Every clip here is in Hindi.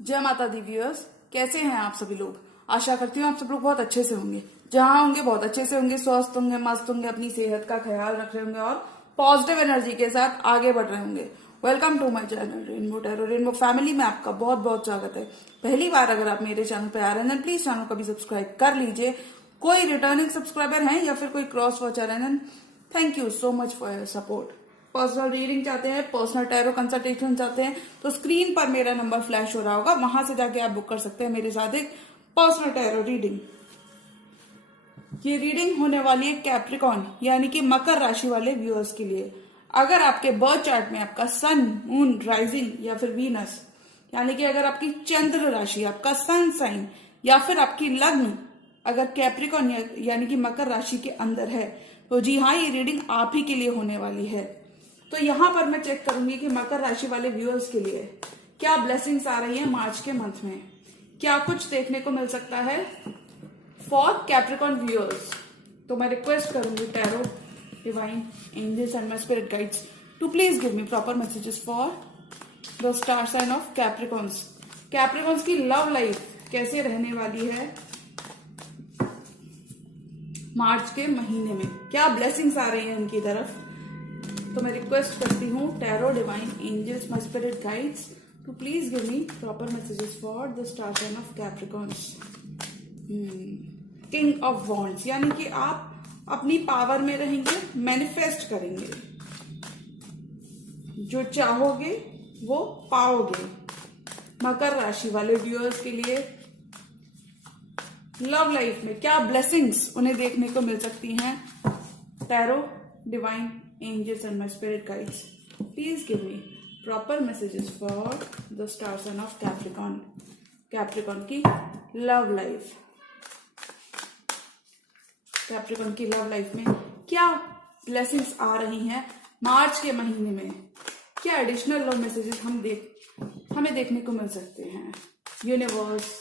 जय माता दी व्यूअर्स, कैसे हैं आप सभी लोग। आशा करती हूँ आप सब लोग बहुत अच्छे से होंगे। जहां होंगे बहुत अच्छे से होंगे, स्वस्थ होंगे, मस्त होंगे, अपनी सेहत का ख्याल रख रहे होंगे और पॉजिटिव एनर्जी के साथ आगे बढ़ रहे होंगे। Welcome to my channel rainbow tarot. Rainbow family में आपका बहुत बहुत स्वागत है। पहली बार अगर आप मेरे चैनल पे आ रहे हैं प्लीज चैनल को भी सब्सक्राइब कर लीजिए। कोई रिटर्निंग सब्सक्राइबर हैं या फिर कोई क्रॉस वॉचर है, thank you so much for your support. Personal reading चाहते हैं, पर्सनल टैरो कंसल्टेशन चाहते हैं तो स्क्रीन पर मेरा नंबर फ्लैश हो रहा होगा, वहां से जाके आप बुक कर सकते हैं मेरे साथ एक पर्सनल टैरो रीडिंग। ये रीडिंग होने वाली है कैप्रिकॉन यानी कि मकर राशि वाले व्यूअर्स के लिए। अगर आपके बर्थ चार्ट में आपका सन, मून, राइजिंग या फिर वीनस यानी कि अगर आपकी चंद्र राशि, आपका सन साइन या फिर आपकी लग्न अगर कैप्रिकॉन यानी कि मकर राशि के अंदर है तो जी हाँ, ये रीडिंग आप ही के लिए होने वाली है। तो यहां पर मैं चेक करूंगी कि मकर राशि वाले व्यूअर्स के लिए क्या ब्लेसिंग्स आ रही है मार्च के मंथ में, क्या कुछ देखने को मिल सकता है फॉर कैप्रिकॉन व्यूअर्स। तो मैं रिक्वेस्ट करूंगी tarot, divine angels and my spirit guides to please give me proper messages for the star sign of Capricorns. Capricorns की लव लाइफ कैसे रहने वाली है मार्च के महीने में, क्या ब्लेसिंग्स आ रही हैं उनकी तरफ। तो मैं रिक्वेस्ट करती हूँ tarot, divine angels, my spirit guides to please give me proper messages for the star sign of Capricorns. King of wands यानी कि आप अपनी पावर में रहेंगे, मैनिफेस्ट करेंगे, जो चाहोगे वो पाओगे। मकर राशि वाले व्यूअर्स के लिए लव लाइफ में क्या ब्लेसिंग्स उन्हें देखने को मिल सकती हैं। Tarot, divine angels and my spirit guides please give me proper messages for the star sign of Capricorn. Capricorn की लव लाइफ, कैप्रिकॉन की लव लाइफ में क्या ब्लेसिंग्स आ रही हैं मार्च के महीने में, क्या एडिशनल लव मैसेजेस हमें देखने को मिल सकते हैं। Universe,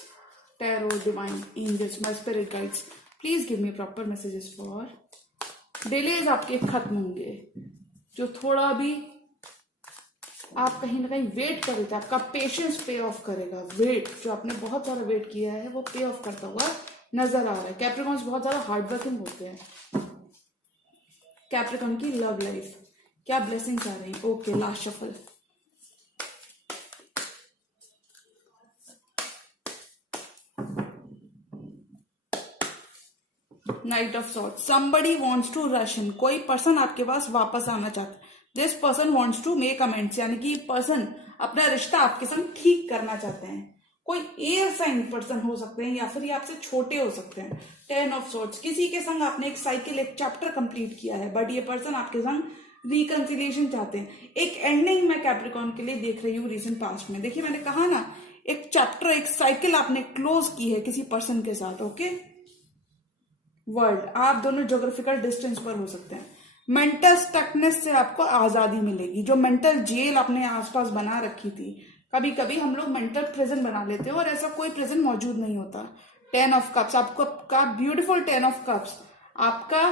tarot, divine angels, my spirit guides please give me proper messages for. Delays आपके खत्म होंगे, जो थोड़ा भी आप कहीं ना कहीं वेट कर रहे थे, आपका पेशेंस पे ऑफ करेगा। वेट जो आपने बहुत सारा वेट किया है वो पे ऑफ करता हुआ नजर आ रहा है। कैप्रिकॉन्स बहुत ज्यादा हार्ड वर्किंग होते हैं। कैप्रिकॉन की लव लाइफ क्या ब्लेसिंग्स आ रही है। Okay, last shuffle. Knight of swords, somebody wants to rush in, कोई पर्सन आपके पास वापस आना चाहता है। This person wants to make amends यानी कि पर्सन अपना रिश्ता आपके संग ठीक करना चाहते हैं। कोई एयर साइन पर्सन हो सकते हैं या फिर ये आपसे छोटे हो सकते हैं। 10 ऑफ सॉर्ड्स, किसी के संग आपने एक साइकिल, एक चैप्टर कंप्लीट किया है बट ये पर्सन आपके संग रिकंसिलिएशन चाहते हैं। एक एंडिंग मैं कैप्रिकॉन के लिए देख रही हूँ रिसेंट पास्ट में। देखिए मैंने कहा ना, एक चैप्टर, एक साइकिल आपने क्लोज की है किसी पर्सन के साथ। ओके, वर्ल्ड, आप दोनों ज्योग्राफिकल डिस्टेंस पर हो सकते हैं। मेंटल स्टकनेस से आपको आजादी मिलेगी। जो मेंटल जेल अपने आसपास बना रखी थी, कभी कभी हम लोग मेंटल प्रिजन बना लेते हैं और ऐसा कोई प्रिजन मौजूद नहीं होता। 10 ऑफ कप्स, आपको का ब्यूटीफुल 10 ऑफ कप्स, आपका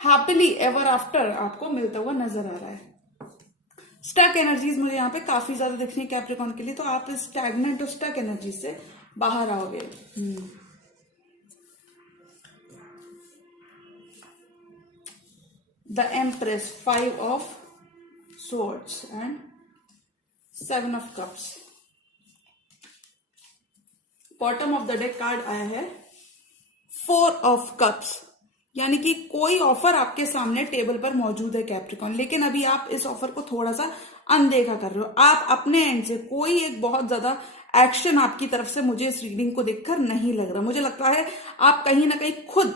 हैप्पीली एवर आफ्टर आपको मिलता हुआ नजर आ रहा है। स्टक एनर्जीज मुझे यहाँ पे काफी ज्यादा दिख रही है कैप्रिकॉन के लिए, तो आप इस स्टैग्नेंट और स्टक एनर्जी से बाहर आओगे। The Empress, 5 of Swords and 7 of Cups. Bottom of the deck card आया है 4 of Cups यानी कि कोई ऑफर आपके सामने टेबल पर मौजूद है कैप्रिकॉन, लेकिन अभी आप इस ऑफर को थोड़ा सा अनदेखा कर रहे हो। आप अपने एंड से कोई एक बहुत ज्यादा एक्शन आपकी तरफ से मुझे इस रीडिंग को देखकर नहीं लग रहा। मुझे लगता है आप कहीं ना कहीं खुद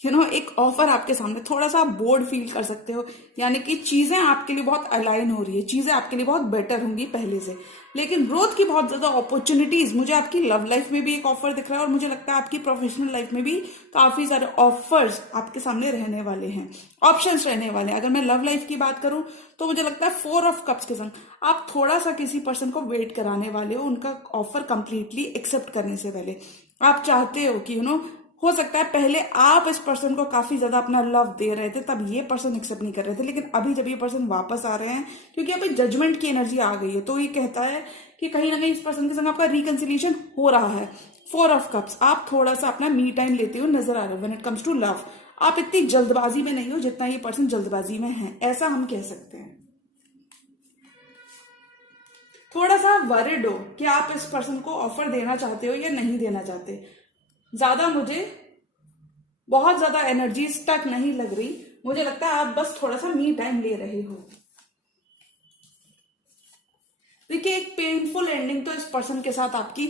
एक ऑफर आपके सामने, थोड़ा सा आप बोर्ड फील कर सकते हो, यानी कि चीजें आपके लिए बहुत अलाइन हो रही है, चीजें आपके लिए बहुत बेटर होंगी पहले से। लेकिन ग्रोथ की बहुत ज्यादा अपॉर्चुनिटीज मुझे आपकी लव लाइफ में भी एक ऑफर दिख रहा है और मुझे लगता है आपकी प्रोफेशनल लाइफ में भी काफी सारे ऑफर्स आपके सामने रहने वाले हैं, ऑप्शंस रहने वाले हैं। अगर मैं लव लाइफ की बात करूं तो मुझे लगता है 4 ऑफ कप्स के संग आप थोड़ा सा किसी पर्सन को वेट कराने वाले हो, उनका ऑफर कंप्लीटली एक्सेप्ट करने से पहले। आप चाहते हो कि हो सकता है पहले आप इस पर्सन को काफी ज्यादा अपना लव दे रहे थे, तब ये पर्सन एक्सेप्ट नहीं कर रहे थे, लेकिन अभी जब ये पर्सन वापस आ रहे हैं, क्योंकि अभी जजमेंट की एनर्जी आ गई है, तो ये कहता है कि कहीं ना कहीं इस पर्सन के संग आपका रिकंसिलिएशन हो रहा है। 4 ऑफ कप्स, आप थोड़ा सा अपना मी टाइम लेते हुए नजर आ रहे हो when it comes to love. आप इतनी जल्दबाजी में नहीं हो जितना ये पर्सन जल्दबाजी में है, ऐसा हम कह सकते हैं। थोड़ा सा वरिड हो कि आप इस पर्सन को ऑफर देना चाहते हो या नहीं देना चाहते। ज्यादा मुझे बहुत ज्यादा एनर्जी स्टक नहीं लग रही, मुझे लगता है आप बस थोड़ा सा मी टाइम ले रहे हो। देखिए, एक पेनफुल एंडिंग तो इस पर्सन के साथ आपकी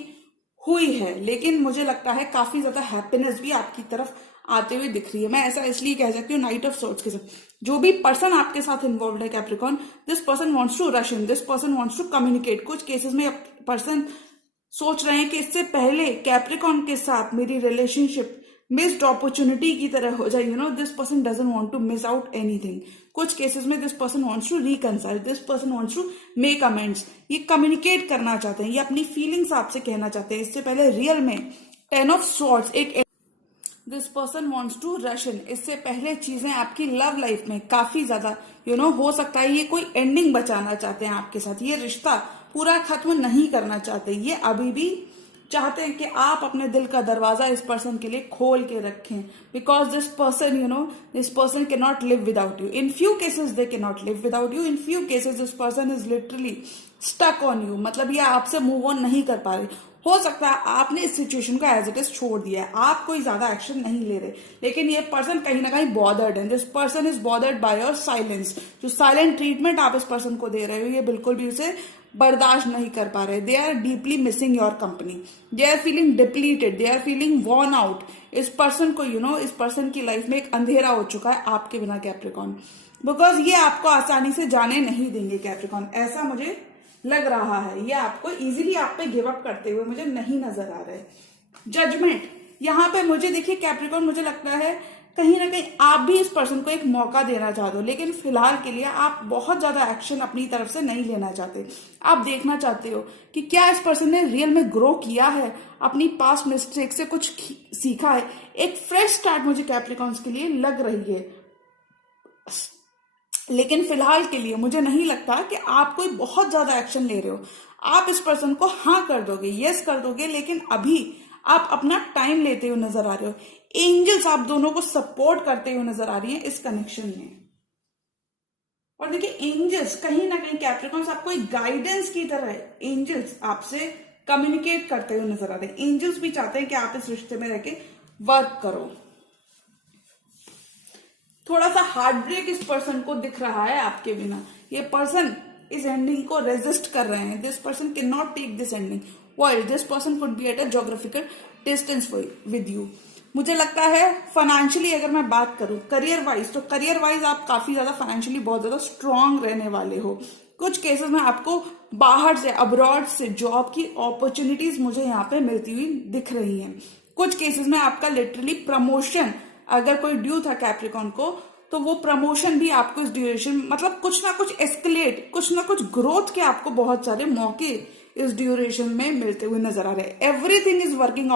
हुई है, लेकिन मुझे लगता है काफी ज्यादा हैप्पीनेस भी आपकी तरफ आते हुए दिख रही है। मैं ऐसा इसलिए कह सकती हूँ नाइट ऑफ सोर्ड्स के साथ जो भी पर्सन आपके साथ इन्वॉल्व है Capricorn, this person wants to rush in, this person wants to communicate. कुछ केसेस में पर्सन सोच रहे हैं कि इससे पहले कैप्रिकॉर्न के साथ मेरी रिलेशनशिप मिस्ड अपॉर्चुनिटी की तरह हो जाए। This person doesn't want to miss out anything. कुछ केसेस में this person wants to reconcile, this person wants to make amends. ये कम्युनिकेट करना चाहते हैं, ये अपनी फीलिंग्स आपसे कहना चाहते हैं। इससे पहले रियल में 10 ऑफ स्वॉर्ड्स, एक this person wants to rush in. इससे पहले चीजें आपकी लव लाइफ में काफी ज्यादा हो सकता है ये कोई एंडिंग बचाना चाहते हैं आपके साथ, ये रिश्ता पूरा खत्म नहीं करना चाहते, ये अभी भी चाहते हैं कि आप अपने दिल का दरवाजा इस पर्सन के लिए खोल के रखें। Because this person can not live without you. In few cases they can not live without you, in few cases this person is literally stuck on you. मतलब ये आपसे मूव ऑन नहीं कर पा रहे। हो सकता है आपने इस सिचुएशन को एज इट इज छोड़ दिया है, आप कोई ज्यादा एक्शन नहीं ले रहे, लेकिन ये पर्सन कहीं ना कहीं बॉदर्ड है। This person is bothered by your silence. जो साइलेंट ट्रीटमेंट आप इस पर्सन को दे रहे हो, ये बिल्कुल भी उसे बर्दाश्त नहीं कर पा रहे। They are deeply missing your company, they are feeling depleted, they are feeling worn out. इस पर्सन को इस पर्सन की लाइफ में एक अंधेरा हो चुका है आपके बिना कैप्रिकॉर्न, बिकॉज ये आपको आसानी से जाने नहीं देंगे कैप्रिकॉर्न, ऐसा मुझे लग रहा है। ये आपको इजीली आप पे गिव अप करते हुए मुझे नहीं नजर आ रहे। जजमेंट, यहाँ पे मुझे देखिए कैप्रिकॉर्न, मुझे लगता है कहीं ना कहीं आप भी इस पर्सन को एक मौका देना चाहते हो, लेकिन फिलहाल के लिए आप बहुत ज्यादा एक्शन अपनी तरफ से नहीं लेना चाहते। आप देखना चाहते हो कि क्या इस पर्सन ने रियल में ग्रो किया है, अपनी पास्ट मिस्टेक से कुछ सीखा है। एक फ्रेश स्टार्ट मुझे कैप्रिकॉर्न्स के लिए लग रही है, लेकिन फिलहाल के लिए मुझे नहीं लगता कि आप कोई बहुत ज्यादा एक्शन ले रहे हो। आप इस पर्सन को हाँ कर दोगे, यस कर दोगे, लेकिन अभी आप अपना टाइम लेते हुए नजर आ रहे हो। एंजल्स आप दोनों को सपोर्ट करते हुए नजर आ रही हैं इस कनेक्शन में। और देखिए, एंजल्स कहीं ना कहीं कैप्रिकॉर्न्स आपको एक गाइडेंस की तरह है। एंजल्स आपसे कम्युनिकेट करते हुए नजर आ रहे हैं। एंजल्स भी चाहते हैं कि आप इस रिश्ते में रह के वर्क करो। थोड़ा सा हार्ट ब्रेक इस पर्सन को दिख रहा है आपके बिना। ये पर्सन इस एंडिंग को रेजिस्ट कर रहे हैं। This person can not take this ending while this person could be at a geographical distance with you. मुझे लगता है फाइनेंशियली अगर मैं बात करूं, करियर वाइज, तो करियर वाइज आप काफी ज्यादा फाइनेंशियली बहुत ज्यादा स्ट्रांग रहने वाले हो। कुछ केसेस में आपको बाहर से, अब्रॉड से जॉब की अपॉर्चुनिटीज मुझे यहाँ पे मिलती हुई दिख रही हैं। कुछ केसेस में आपका लिटरली प्रमोशन, अगर कोई ड्यू था कैप्रिकॉर्न को, तो वो प्रमोशन भी आपको इस ड्यूरेशन, मतलब कुछ ना कुछ एस्केलेट, कुछ ना कुछ ग्रोथ के आपको बहुत सारे मौके इस ड्यूरेशन में मिलते हुए नजर आ रहे हैं। Everything is working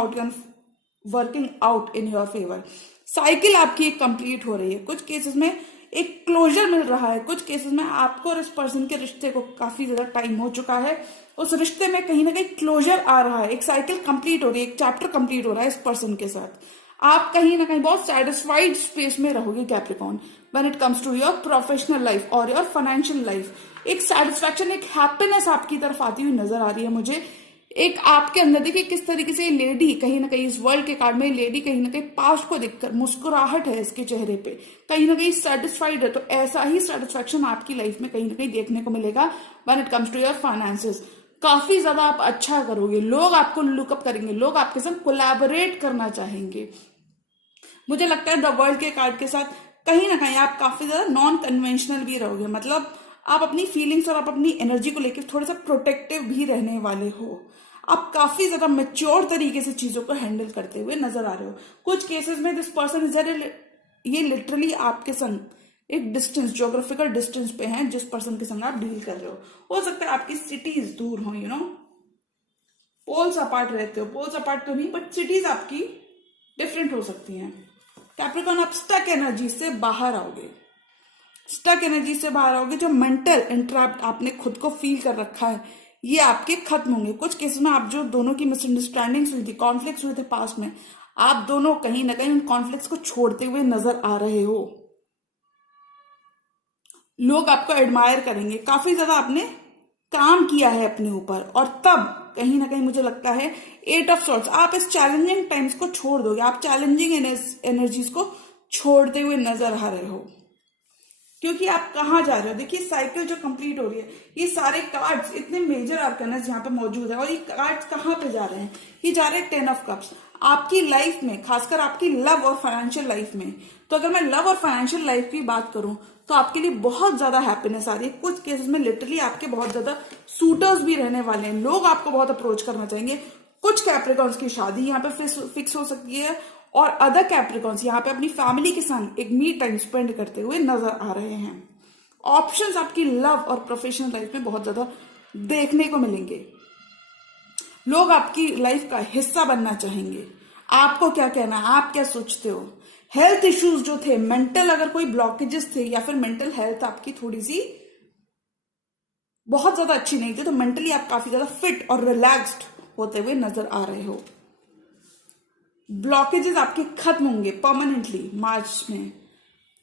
out in your favour. Cycle आपकी एक कंप्लीट हो रही है। कुछ केसेस में एक क्लोजर मिल रहा है, कुछ केसेस में आपको और इस पर्सन के रिश्ते को काफी ज्यादा टाइम हो चुका है, उस रिश्ते में कहीं ना कहीं क्लोजर आ रहा है। एक साइकिल कंप्लीट हो रही है, एक चैप्टर कंप्लीट हो रहा है इस पर्सन के साथ। आप कहीं ना कहीं बहुत सेटिस्फाइड स्पेस में रहोगे Capricorn when it comes to your professional life और योर फाइनेंशियल लाइफ। एक सेटिस्फैक्शन, एक हैप्पीनेस आपकी तरफ आती हुई नजर आ रही है मुझे। एक आपके अंदर देखिए किस तरीके से लेडी, कहीं ना कहीं इस वर्ल्ड के कार्ड में लेडी कहीं ना कहीं पास्ट को देखकर मुस्कुराहट है इसके चेहरे पे, कहीं ना कहीं सेटिस्फाइड है। तो ऐसा ही सेटिस्फैक्शन आपकी लाइफ में कहीं ना कहीं देखने को मिलेगा when it comes to your finances. काफी ज्यादा आप अच्छा करोगे, लोग आपको लुकअप करेंगे, लोग आपके साथ कोलैबोरेट करना चाहेंगे। मुझे लगता है द वर्ल्ड के कार्ड के साथ कहीं ना कहीं आप काफी ज्यादा नॉन कन्वेंशनल भी रहोगे। मतलब आप अपनी फीलिंग्स और आप अपनी एनर्जी को लेकर थोड़ा सा प्रोटेक्टिव भी रहने वाले हो। आप काफी ज्यादा मेच्योर तरीके से चीजों को हैंडल करते हुए नजर आ रहे हो। कुछ केसेस में दिस पर्सन इज ये लिटरली आपके संग एक डिस्टेंस, ज्योग्राफिकल डिस्टेंस पे है जिस पर्सन के संग आप डील कर रहे हो सकता है आपकी सिटीज दूर हो, पोल्स अपार्ट रहते हो, पोल्स अपार्ट तो नहीं बट सिटीज आपकी डिफरेंट हो सकती हैं। कैप्रिकॉर्न, आप स्टक एनर्जी से बाहर आओगे, स्टक एनर्जी से बाहर आओगे। जो मेंटल इंट्रैप्ट आपने खुद को फील कर रखा है, ये आपके खत्म होंगे। कुछ केसेस में आप जो दोनों की मिसअंडरस्टैंडिंग्स हुई थी, कॉन्फ्लिक्ट्स हुए थे पास्ट में, आप दोनों कहीं ना कहीं उन कॉन्फ्लिक्ट्स को छोड़ते हुए नजर आ रहे हो। लोग आपको एडमायर करेंगे, काफी ज्यादा आपने काम किया है अपने ऊपर, और तब कहीं ना कहीं मुझे लगता है 8 ऑफ सॉर्ट्स, आप इस चैलेंजिंग टाइम्स को छोड़ दोगे, आप चैलेंजिंग एनर्जीज को छोड़ते हुए नजर आ रहे हो। क्योंकि आप कहाँ जा रहे हो, देखिए साइकिल जो कंप्लीट हो रही है, ये सारे कार्ड्स इतने मेजर आर्कनस यहाँ पे मौजूद है, और ये कार्ड्स कहाँ पे जा रहे हैं, ये जा रहे हैं 10 ऑफ कप्स। आपकी लाइफ में, खासकर आपकी लव और फाइनेंशियल लाइफ में, तो अगर मैं लव और फाइनेंशियल लाइफ की बात करूं तो आपके लिए बहुत ज्यादा हैप्पीनेस आ रही है। कुछ केसेस में लिटरली आपके बहुत ज्यादा सूटर्स भी रहने वाले हैं, लोग आपको बहुत अप्रोच करना चाहेंगे। कुछ कैप्रिकॉर्न्स की शादी यहाँ पे फिक्स हो सकती है, और अदर कैप्रिकॉर्न्स यहाँ पे अपनी फैमिली के संग एक मी टाइम स्पेंड करते हुए नजर आ रहे हैं। ऑप्शंस आपकी लव और प्रोफेशनल लाइफ में बहुत ज्यादा देखने को मिलेंगे। लोग आपकी लाइफ का हिस्सा बनना चाहेंगे। आपको क्या कहना है, आप क्या सोचते हो? हेल्थ इश्यूज जो थे, मेंटल अगर कोई ब्लॉकेजेस थे, या फिर मेंटल हेल्थ आपकी थोड़ी सी बहुत ज्यादा अच्छी नहीं थी, तो मेंटली आप काफी ज्यादा फिट और रिलैक्स्ड होते हुए नजर आ रहे हो। ब्लॉकेजेस आपके खत्म होंगे परमानेंटली मार्च में।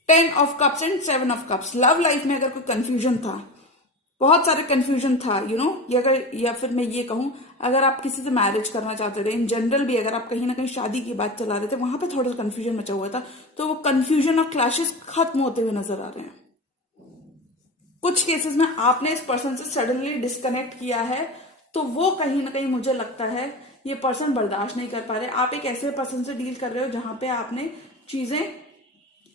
10 of cups and 7 of cups. Love life में अगर कोई कंफ्यूजन था, बहुत सारे कंफ्यूजन था, या फिर मैं ये कहूं, अगर आप किसी से मैरिज करना चाहते थे, इन जनरल भी अगर आप कहीं ना कहीं शादी की बात चला रहे थे, वहां पे थोड़ा सा कंफ्यूजन मचा हुआ था, तो वो कंफ्यूजन और क्लैशेस खत्म होते हुए नजर आ रहे हैं। कुछ केसेस में आपने इस पर्सन से सडनली डिस्कनेक्ट किया है, तो वो कहीं ना कहीं मुझे लगता है ये पर्सन बर्दाश्त नहीं कर पा रहे। आप एक ऐसे पर्सन से डील कर रहे हो जहां पे आपने चीजें,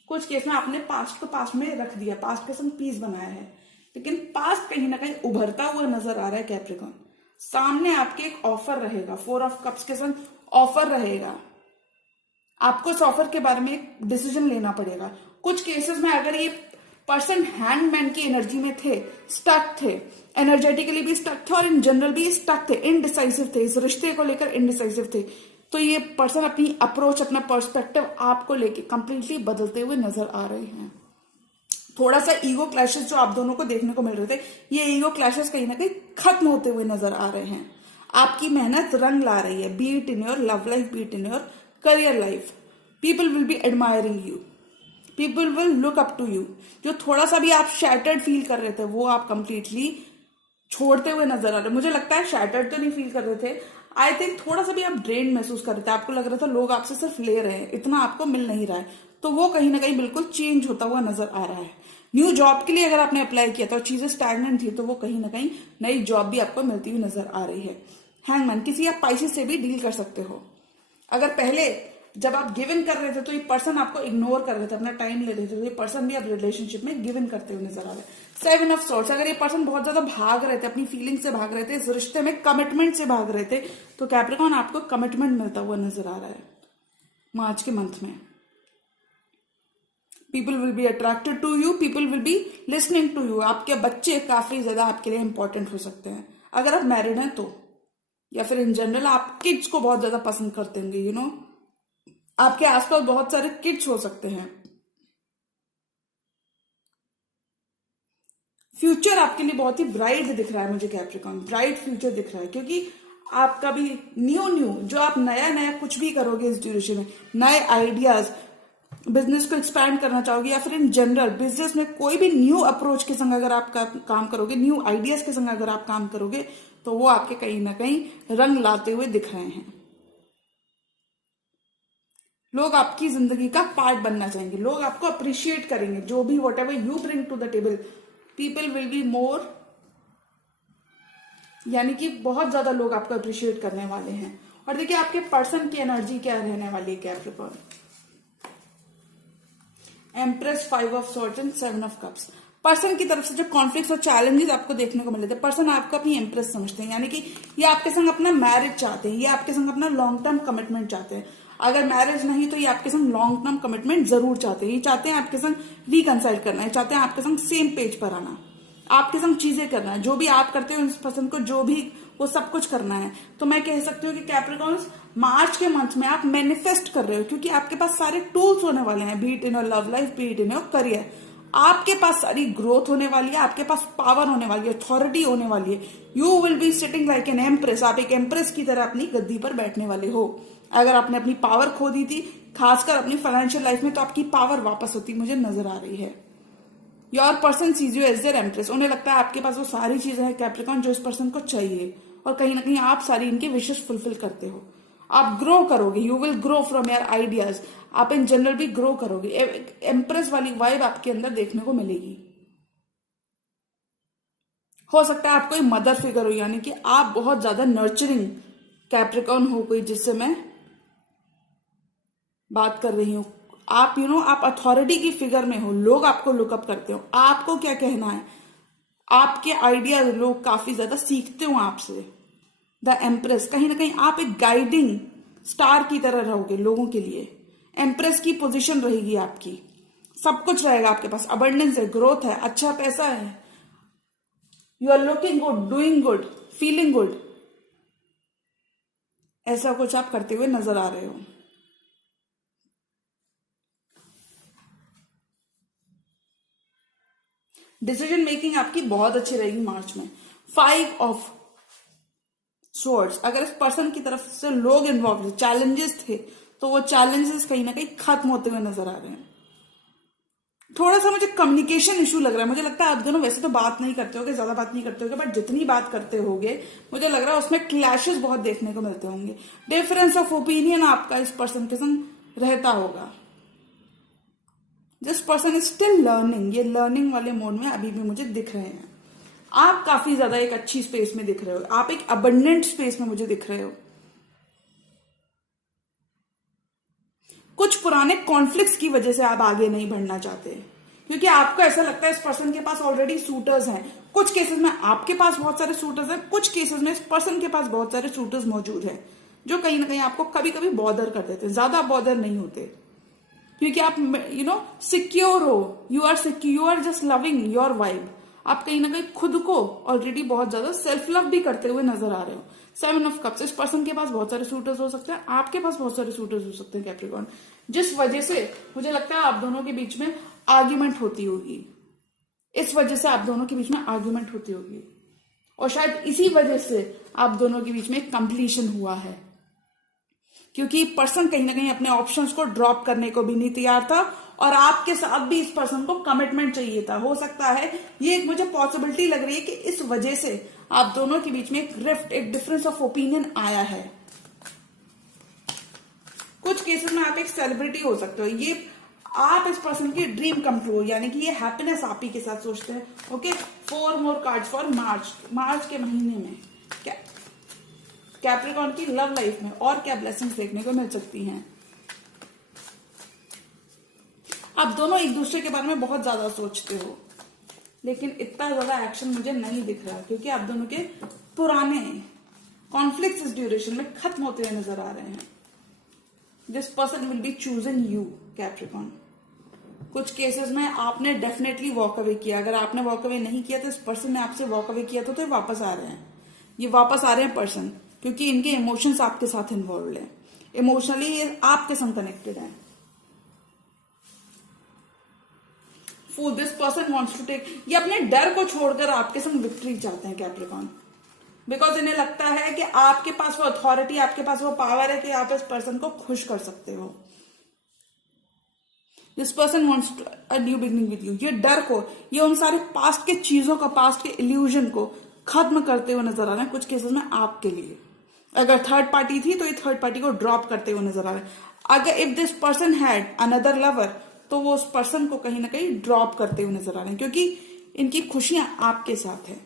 कुछ केस में आपने पास्ट को पास्ट में रख दिया, पास्ट के संग पीस बनाया है, लेकिन पास्ट कहीं ना कहीं उभरता हुआ नजर आ रहा है कैप्रिकॉर्न। सामने आपके एक ऑफर रहेगा, 4 ऑफ कप्स के संग ऑफर रहेगा। आपको इस ऑफर के बारे में एक डिसीजन लेना पड़ेगा। कुछ केसेस में अगर ये पर्सन हैंगमैन की एनर्जी में थे, स्टक थे, एनर्जेटिकली भी स्टक थे और इन जनरल भी स्टक थे, इनडिसाइसिव थे, इस रिश्ते को लेकर इनडिसाइसिव थे, तो ये पर्सन अपनी अप्रोच, अपना पर्सपेक्टिव आपको लेके कंप्लीटली बदलते हुए नजर आ रहे हैं। थोड़ा सा ईगो क्लैशेस जो आप दोनों को देखने को मिल रहे थे, ये ईगो क्लैशेस कहीं ना कहीं खत्म होते हुए नजर आ रहे हैं। आपकी मेहनत रंग ला रही है, be it in your love life, be it in your career life. People will be admiring you, people will look up to you. जो थोड़ा सा भी आप शैटर्ड फील कर रहे थे, वो आप कंप्लीटली छोड़ते हुए नजर आ रहे। मुझे लगता है शैटर्ड तो नहीं फील कर रहे थे, आई थिंक थोड़ा सा भी आप ड्रेन महसूस कर रहे थे। आपको लग रहा था लोग आपसे सिर्फ ले रहे हैं, इतना आपको मिल नहीं रहा है, तो वो कहीं ना कहीं बिल्कुल चेंज होता हुआ नजर आ रहा है। न्यू जॉब के लिए अगर आपने अप्लाई किया था और चीजें स्टैग्नेंट थी, तो वो कहीं ना कहीं नई जॉब भी आपको मिलती हुई नजर आ रही है। हैंगमैन, किसी आप पाइसेस से भी डील कर सकते हो। अगर पहले जब आप गिव इन कर रहे थे तो ये पर्सन आपको इग्नोर कर रहे थे, अपना टाइम ले रहे थे, तो ये पर्सन भी अब रिलेशनशिप में गिव इन करते हुए नजर आ रहा है। 7 ऑफ सॉर्ट्स, अगर ये पर्सन बहुत ज्यादा भाग रहे थे, अपनी फीलिंग से भाग रहे थे, इस रिश्ते में कमिटमेंट से भाग रहे थे, तो कैप्रिकॉर्न आपको कमिटमेंट मिलता हुआ नजर आ रहा है मार्च के मंथ में। People will be attracted to you, people will be listening to you. आपके बच्चे काफी ज्यादा आपके लिए इंपॉर्टेंट हो सकते हैं अगर आप मैरिड हैं तो, या फिर इन जनरल आप किड्स को बहुत ज्यादा पसंद करते होंगे। आपके आसपास बहुत सारे किड्स हो सकते हैं। फ्यूचर आपके लिए बहुत ही ब्राइट दिख रहा है मुझे कैप्रिकॉर्न, ब्राइट फ्यूचर दिख रहा है, क्योंकि आपका भी न्यू जो आप नया कुछ भी करोगे इस ड्यूरेशन में, नए आइडियाज, बिजनेस को एक्सपैंड करना चाहोगे, या फिर इन जनरल बिजनेस में कोई भी न्यू अप्रोच के संग अगर आप काम करोगे, न्यू आइडियाज के संग अगर आप काम करोगे, तो वो आपके कहीं ना कहीं रंग लाते हुए दिख रहे हैं। लोग आपकी जिंदगी का पार्ट बनना चाहेंगे, लोग आपको अप्रिशिएट करेंगे, जो भी whatever you bring to the table, people will be more, यानी कि बहुत ज्यादा लोग आपको अप्रिशिएट करने वाले हैं। और देखिए आपके पर्सन की एनर्जी क्या रहने वाली है Capricorn. Empress, 5 of swords and 7 of cups. Person की तरफ से जो कॉन्फ्लिक्ट्स और चैलेंजेस आपको देखने को मिले थे, पर्सन आपको अपनी एम्प्रेस समझते हैं, यानी कि ये आपके संग अपना मैरिज चाहते हैं, ये आपके संग अपना लॉन्ग टर्म कमिटमेंट चाहते हैं। अगर मैरिज नहीं तो ये आपके संग लॉन्ग टर्म कमिटमेंट जरूर चाहते हैं। ये चाहते हैं आपके संग रिकंसाइल करना, ये चाहते हैं आपके संग सेम पेज पर आना, आपके संग चीजें करना, जो भी आप करते हो इस पर्सन को जो भी वो सब कुछ करना है। तो मैं कह सकती हूँ कि कैप्रिकॉन्स मार्च के मंथ में आप मैनिफेस्ट कर रहे हो, क्योंकि आपके पास सारे टूल्स होने वाले हैं, be it in your love life, be it in your career. आपके पास सारी ग्रोथ होने वाली है, आपके पास पावर होने वाली है, अथॉरिटी होने वाली है। You will be sitting like an empress. आप एक एम्प्रेस की तरह अपनी गद्दी पर बैठने वाले हो। अगर आपने अपनी पावर खो दी थी, खासकर अपनी फाइनेंशियल लाइफ में, तो आपकी पावर वापस होती मुझे नजर आ रही है। Your person sees you as their empress. उन्हें लगता है आपके पास वो सारी चीजें हैं कैप्रिकॉन जो इस पर्सन को चाहिए, और कहीं ना कहीं आप सारी इनके विशेष फुलफिल करते हो। आप ग्रो करोगे, you will grow from your ideas. आप इन जनरल भी ग्रो करोगे। एम्प्रेस वाली वाइब आपके अंदर देखने को मिलेगी। हो सकता है आप कोई मदर फिगर हो, यानी कि आप बहुत ज्यादा नर्चरिंग कैप्रिकॉन हो, कोई जिससे मैं बात कर रही हूं। आप आप अथॉरिटी की फिगर में हो, लोग आपको लुकअप करते हो, आपको क्या कहना है, आपके आइडिया लोग काफी ज्यादा सीखते हो आपसे। द एम्प्रेस, कहीं ना कहीं आप एक गाइडिंग स्टार की तरह रहोगे लोगों के लिए। एम्प्रेस की पोजीशन रहेगी आपकी, सब कुछ रहेगा आपके पास, अबंडेंस है, ग्रोथ है, अच्छा पैसा है, you are looking good, doing good, feeling good. ऐसा कुछ आप करते हुए नजर आ रहे हो। डिसीजन मेकिंग आपकी बहुत अच्छी रहेगी मार्च में। 5 ऑफ स्वॉर्ड्स, अगर इस पर्सन की तरफ से लोग इन्वॉल्व थे, चैलेंजेस थे, तो वो चैलेंजेस कहीं ना कहीं खत्म होते हुए नजर आ रहे हैं। थोड़ा सा मुझे कम्युनिकेशन इशू लग रहा है। मुझे लगता है आप दोनों वैसे तो बात नहीं करते होगे, ज्यादा बात नहीं करते होगे, बट जितनी बात करते होगे मुझे लग रहा है उसमें क्लैशेस बहुत देखने को मिलते होंगे। डिफरेंस ऑफ ओपिनियन आपका इस पर्सन के संग रहता होगा। This person is still learning, ये लर्निंग वाले मोड में अभी भी मुझे दिख रहे हैं। आप काफी ज्यादा एक अच्छी स्पेस में दिख रहे हो, आप एक अबंडेंट स्पेस में मुझे दिख रहे हो। कुछ पुराने कॉन्फ्लिक्ट्स की वजह से आप आगे नहीं बढ़ना चाहते, क्योंकि आपको ऐसा लगता है इस पर्सन के पास ऑलरेडी सूटर्स हैं। कुछ केसेस में आपके पास बहुत सारे सूटर्स हैं, कुछ केसेस में इस पर्सन के पास बहुत सारे सूटर्स मौजूद हैं, जो कहीं ना कहीं आपको कभी कभी बॉदर कर देते हैं। ज्यादा बॉदर नहीं होते, क्योंकि आप सिक्योर हो, you are just loving your vibe. आप कहीं ना कहीं खुद को ऑलरेडी बहुत ज्यादा सेल्फ लव भी करते हुए नजर आ रहे हो। 7 ऑफ कप्स, इस पर्सन के पास बहुत सारे सूटर्स हो सकते हैं, आपके पास बहुत सारे सूटर्स हो सकते हैं कैप्रिकॉर्न, जिस वजह से मुझे लगता है आप दोनों के बीच में आर्ग्यूमेंट होती होगी। इस वजह से आप दोनों के बीच में आर्ग्यूमेंट होती होगी, और शायद इसी वजह से आप दोनों के बीच में कंप्लीशन हुआ है, क्योंकि पर्सन कहीं ना कहीं अपने ऑप्शंस को ड्रॉप करने को भी नहीं तैयार था, और आपके साथ भी इस पर्सन को कमिटमेंट चाहिए था। हो सकता है ये एक मुझे पॉसिबिलिटी लग रही है कि इस वजह से आप दोनों के बीच में एक रिफ्ट, एक डिफरेंस ऑफ ओपिनियन आया है। कुछ केसेस में आप एक सेलिब्रिटी हो सकते हो, ये आप इस पर्सन की ड्रीम कम ट्रू, यानी कि ये हैप्पीनेस आप ही के साथ सोचते हैं। Okay, 4 more cards for March के महीने में कैप्रिकॉर्न की लव लाइफ में और क्या ब्लेसिंग्स देखने को मिल सकती हैं। आप दोनों एक दूसरे के बारे में बहुत ज्यादा सोचते हो, लेकिन इतना ज्यादा एक्शन मुझे नहीं दिख रहा, क्योंकि आप दोनों के पुराने कॉन्फ्लिक्ट्स इस ड्यूरेशन में खत्म होते हुए नजर आ रहे हैं। This person will be chosen you Capricorn. कुछ केसेस में आपने डेफिनेटली वॉक अवे किया, अगर आपने वॉक अवे नहीं किया तो इस पर्सन ने आपसे वॉक अवे किया, तो ये वापस आ रहे हैं। ये वापस आ रहे हैं पर्सन, क्योंकि इनके इमोशंस आपके साथ इन्वॉल्व है, इमोशनली ये आपके संग कनेक्टेड है। This person wants to take, ये अपने डर को छोड़कर आपके संग विक्ट्री चाहते हैं कैप्रिकॉर्न, बिकॉज इन्हें लगता है कि आपके पास वो अथॉरिटी, आपके पास वो पावर है कि आप इस पर्सन को खुश कर सकते हो। This person wants a new beginning with you. ये डर को, ये उन सारे पास्ट के चीजों का, पास्ट के इल्यूजन को खत्म करते हुए नजर आ रहे हैं कुछ केसेस में आपके लिए। अगर थर्ड पार्टी थी तो ये थर्ड पार्टी को ड्रॉप करते हुए नजर आ रहे हैं। अगर if this person had another lover, तो वो उस पर्सन को कहीं ना कहीं ड्रॉप करते हुए नजर आ रहे हैं, क्योंकि इनकी खुशियां आपके साथ है।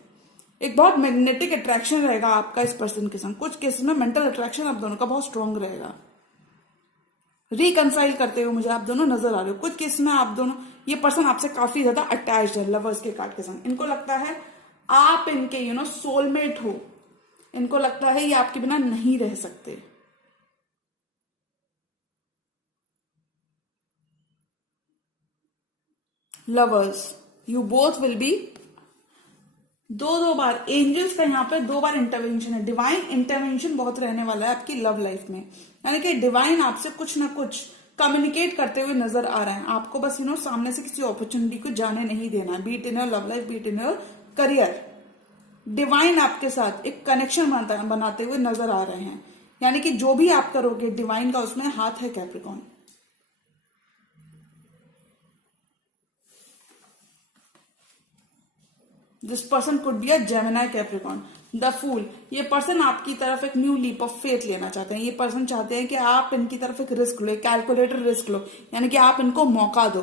एक बहुत मैग्नेटिक अट्रैक्शन रहेगा आपका इस पर्सन के संग। कुछ केसेस में मेंटल अट्रैक्शन आप दोनों का बहुत स्ट्रांग रहेगा। रिकंसाइल करते हुए मुझे आप दोनों नजर आ रहे हो। कुछ केस में आप दोनों, ये पर्सन आपसे काफी ज्यादा अटैच्ड है लवर्स के कार्ड के संग। इनको लगता है आप इनके सोलमेट हो, इनको लगता है ये आपके बिना नहीं रह सकते। Lovers, you both will be दो बार एंजल्स का यहाँ पे 2 बार इंटरवेंशन है। डिवाइन इंटरवेंशन बहुत रहने वाला है आपकी लव लाइफ में, यानी कि डिवाइन आपसे कुछ ना कुछ कम्युनिकेट करते हुए नजर आ रहे हैं। आपको बस सामने से किसी अपॉर्चुनिटी को जाने नहीं देना है, be it in your love life, be it in your career. Divine आपके साथ एक कनेक्शन बनाते हुए नजर आ रहे हैं, यानी कि जो भी आप करोगे डिवाइन का उसमें हाथ है Capricorn. This person could be a Gemini Capricorn. The fool, ये पर्सन आपकी तरफ एक न्यू लीप ऑफ फेथ लेना चाहते हैं। ये पर्सन चाहते हैं कि आप इनकी तरफ एक रिस्क लो, कैलकुलेटेड रिस्क लो, यानी कि आप इनको मौका दो,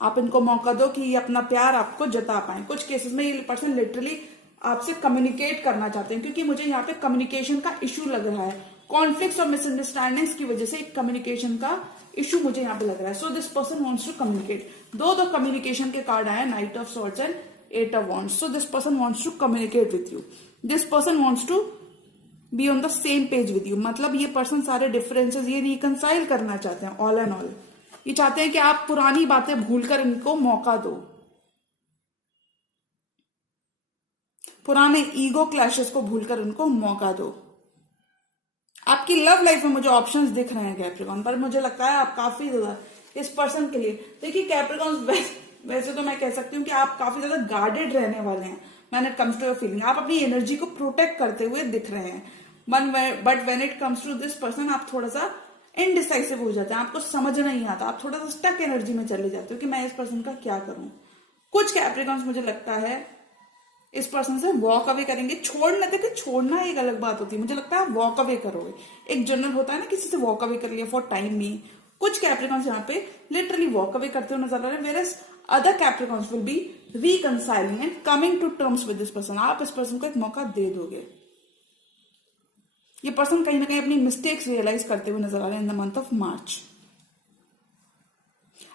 आप इनको मौका दो कि ये अपना प्यार आपको जता पाए। कुछ केसेस में ये पर्सन लिटरली आपसे कम्युनिकेट करना चाहते हैं, क्योंकि मुझे यहाँ पे कम्युनिकेशन का इश्यू लग रहा है। कॉन्फ्लिक्ट्स और मिसअंडरस्टैंडिंग्स की वजह से एक कम्युनिकेशन का इश्यू मुझे यहाँ पे लग रहा है। So this person wants to communicate. दो कम्युनिकेशन के कार्ड आए, knight of swords and 8 of wands. So this person wants to communicate with you. This person wants to be on the same page with you. मतलब ये पर्सन सारे डिफरेंसेस ये रिकंसाइल करना चाहते हैं। ऑल एंड ऑल ये चाहते हैं कि आप पुरानी बातें भूलकर इनको मौका दो, पुराने ईगो क्लैशेस को भूलकर उनको मौका दो। आपकी लव लाइफ में मुझे ऑप्शंस दिख रहे हैं कैप्रिकॉर्न, पर मुझे लगता है आप काफी ज्यादा इस पर्सन के लिए, देखिए कैप्रिकॉर्न वैसे तो मैं कह सकती हूँ कि आप काफी ज्यादा गार्डेड रहने वाले हैं when it comes to your feeling. आप अपनी एनर्जी को प्रोटेक्ट करते हुए दिख रहे हैं। But when it comes to this person आप थोड़ा सा इनडिसाइसिव हो जाते हैं, आपको समझ नहीं आता, आप थोड़ा सा स्टक एनर्जी में चले जाते हो कि मैं इस पर्सन का क्या करूं। कुछ कैप्रिकॉर्न्स मुझे लगता है इस पर्सन से वॉक अवे करेंगे। छोड़ना, देखिए छोड़ना एक अलग बात होती है, मुझे लगता है आप वॉक अवे करोगे। एक जनरल होता है ना, किसी से वॉक अवे कर लिया फॉर टाइम भी। कुछ कैप्रिकॉर्न्स यहाँ पे लिटरली वॉक अवे करते हुए नजर आ रहे हैं, whereas other Capricorns will be reconciling and coming to terms with this person. आप इस पर्सन को एक मौका दे दोगे। ये पर्सन कहीं ना कहीं अपनी मिस्टेक्स रियलाइज करते हुए नजर आ रहे हैं in the month of March.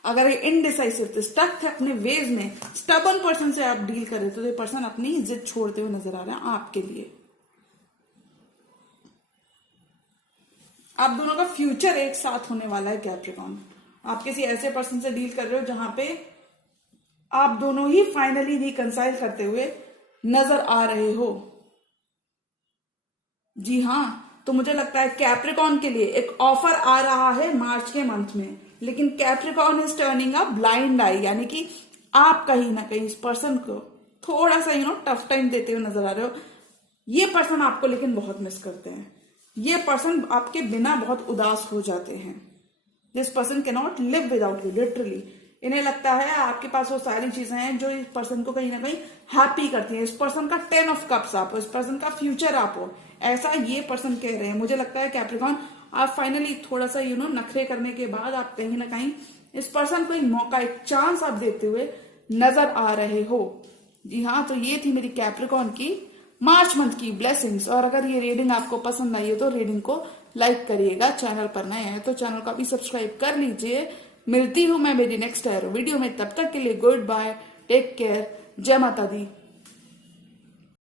अगर ये इनडिसाइसिव थे, स्टक थे अपने वेज में, स्टबर्न पर्सन से आप डील कर रहे थे, तो ये पर्सन अपनी जिद छोड़ते हुए नजर आ रहे हैं आपके लिए। आप दोनों का फ्यूचर एक साथ होने वाला है कैप्रिकॉर्न। आप किसी ऐसे पर्सन से डील कर रहे हो जहां पे आप दोनों ही फाइनली रिकंसाइल करते हुए नजर आ रहे हो। जी हाँ, तो मुझे लगता है कैप्रिकॉर्न के लिए एक ऑफर आ रहा है मार्च के मंथ में, लेकिन Capricorn is turning a blind eye, यानी कि आप कहीं ना कहीं इस पर्सन को थोड़ा सा टफ टाइम देते हुए नजर आ रहे हो। ये पर्सन आपको लेकिन बहुत मिस करते हैं। ये पर्सन आपके बिना बहुत उदास हो जाते हैं। This person can not live without you, literally. इन्हें लगता है आपके पास वो सारी चीजें हैं जो इस पर्सन को कहीं ना कहीं हैप्पी करती हैं। इस पर्सन का 10 of cups आप हो, इस पर्सन का फ्यूचर आप हो, ऐसा ये पर्सन कह रहे हैं। मुझे लगता है कैप्रिकॉर्न आप फाइनली थोड़ा सा नखरे करने के बाद आप कहीं ना कहीं इस पर्सन को एक मौका, एक चांस आप देते हुए नजर आ रहे हो। जी हाँ, तो ये थी मेरी कैप्रिकॉर्न की मार्च मंथ की ब्लेसिंग्स। और अगर ये रीडिंग आपको पसंद आई है तो रीडिंग को लाइक करिएगा। चैनल पर नए हैं तो चैनल को भी सब्सक्राइब कर लीजिए। मिलती हूं मैं मेरी नेक्स्ट वीडियो में, तब तक के लिए गुड बाय, टेक केयर, जय माता दी।